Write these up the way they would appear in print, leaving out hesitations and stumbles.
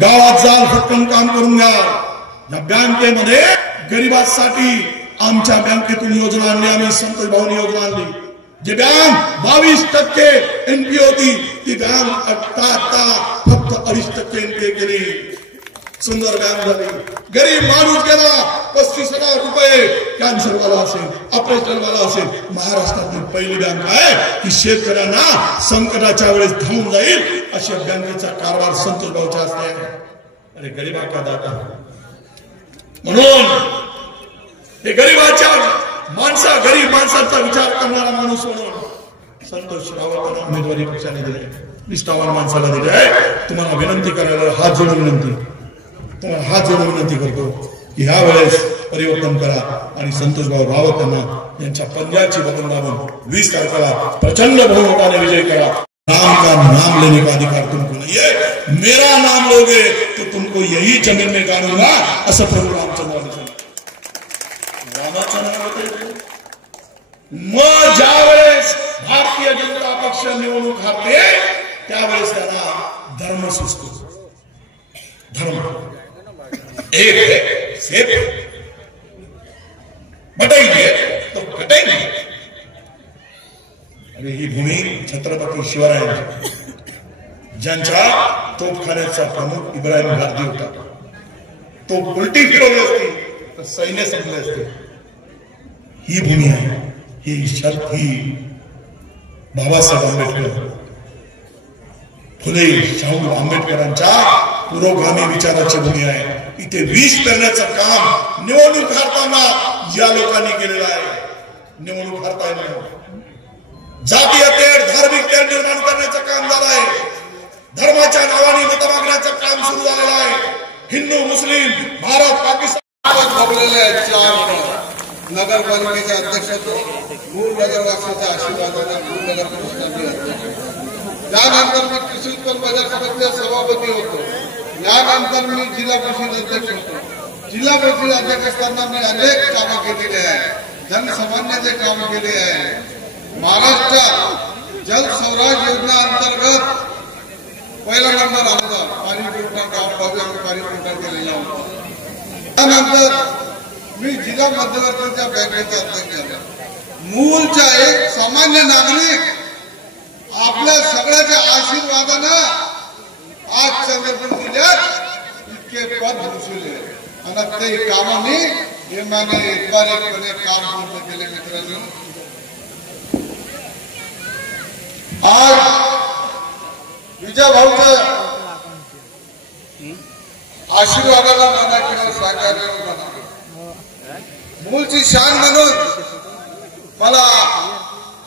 गावात जाल फटकन काम करून घ्या। या बँकेमध्ये गरिबांसाठी आमच्या बँकेतून योजना आणली आम्ही, संतोष भाऊनी योजना आणली। जे बँक 22% एनपीए होती ती बँक आता फक्त 2.5% एनपीए केली। सुंदर बँक झाली। गरीब माणूस गेला 35,000 रुपये कॅन्सर वाला असेल, ऑपरेशन वाला असेल, महाराष्ट्रातील पहिली बँक आहे की शेतकऱ्यांना संकटाच्या वेळेस धावून जाईल अशा बँकेचा कारभार संतोष भाऊच्या असते। अरे गरीबा का दाता, म्हणून हे गरीबाच्या गरीब माणसाचा विचार करणारा माणूस म्हणून संतोष रावतांना उमेदवारी पक्षाने दिली, निष्ठावान माणसाला दिली आहे। तुम्हाला विनंती करायला हात जोडून विनंती करतो की ह्या वेळेस परिवर्तन करा आणि संतोष भाऊ रावत यांच्या पंजाची बटन दाबून 20 तारखेला प्रचंड बहुमताने विजय करा। राम का नाम लेने का अधिकार तुमको नहीं है, मेरा नाम लोगे तो तुमको यही जमीन में गाड़ूंगा असं प्रभू रामचंद्र रामाचं नाव होते। मग ज्यावेळेस भारतीय जनता पक्ष निवडणूक हारते त्यावेळेस त्याला धर्म सुचतो। धर्म एक है, सिर्फ बटाएंगे तो कटेंगे। अरे ही भूमी छत्रपती शिवरायांची, ज्यांच्या तोफखान्याचा प्रमुख इब्राहिम गांधी होता, तो उलटी फिरवली असती तर सैन्य संपले असते। ही भूमी आहे, ही बाबासाहेब आंबेडकर, फुले शाहू आंबेडकरांच्या पुरोगामी विचाराची भूमी आहे। इथे विष करण्याचं काम निवडणूक हारताना या लोकांनी केलेलं आहे। निवडणूक हारता येईल, जातीय तेढ, धार्मिक तेढ निर्माण करण्याचं काम झालं आहे। धर्माच्या नावाने मत मागण्याचं काम सुरू झालेलं आहे। हिंदू मुस्लिम भारत पाकिस्तान नगरपालिकेचे अध्यक्ष होतो, मूळ नगरवासीचा आशीर्वादाने मूळ नगर परिषदेचे, त्यानंतर मी कृषी उत्पन्न बाजार समितीचा सभापती होतो, यानंतर मी जिल्हा परिषद अध्यक्ष होतो। जिल्हा परिषद अध्यक्ष असताना मी अनेक कामं केलेली आहे, जनसामान्याचे काम केले आहे। महाराष्ट्रात जल स्वराज योजना अंतर्गत पहिला नंबर आला, पाणी पुरवठा गावोगावी आम्ही पाणी पुरवठा केलेला होता। त्यानंतर मी जिल्हा मध्यवर्तीच्या बँकेचा अध्यक्ष झालो। मूळचा एक सामान्य नागरिक आपल्या सगळ्याच्या आशीर्वादानं आज चंद्रपूर जिल्ह्यात इतके पद भूषवले आणि ते कामाने नेमाने इतबारीकपणे काम पूर्ण केले। मित्रांनो, आज विजय भाऊच्या आशीर्वादाला नाना किंवा सहकार्याला मूळची शान म्हणून मला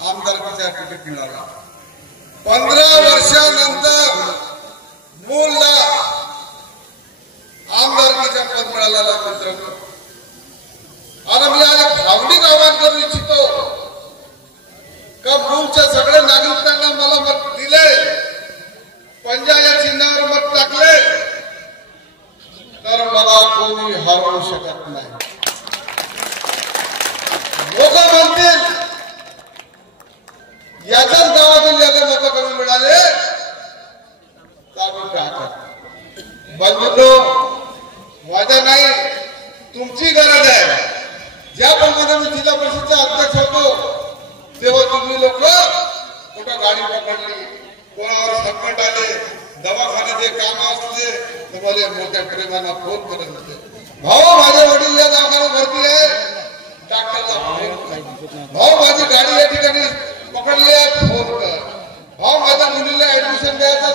आमदारकीचा तिकीट मिळाला। 15 वर्षानंतर मूळला आमदारकीचा पद मिळाला। मित्रांनो, आणि मी आज भावनिक आवाहन करू इच्छितो का मूळच्या सगळ्या नागरिकांना मला मत दिले, पंजा या चिन्हावर मत टाकले तर मला कोणी हरवू शकत नाही। लोक म्हणतील याच्याच गावातून याला मत कमी मिळाले बंधूंनो, माझ्या नाही तुमची गरज आहे। ज्या प्रमाणे मी जिल्हा परिषदचा अध्यक्ष होतो तेव्हा तुम्ही लोक कुठं गाडी पकडली, कोणावर संकट आले, दवाखान्याचे काम असले तर मला मोठ्या प्रेमानं फोन करत होते, भाऊ माझे वडील या दवाखान्यात भरती आहे, डॉक्टरला फोन, भाऊ माझी गाडी या ठिकाणी पकडली आहे, फोन कर, भाऊ माझ्या मुलीला ऍडमिशन द्यायचं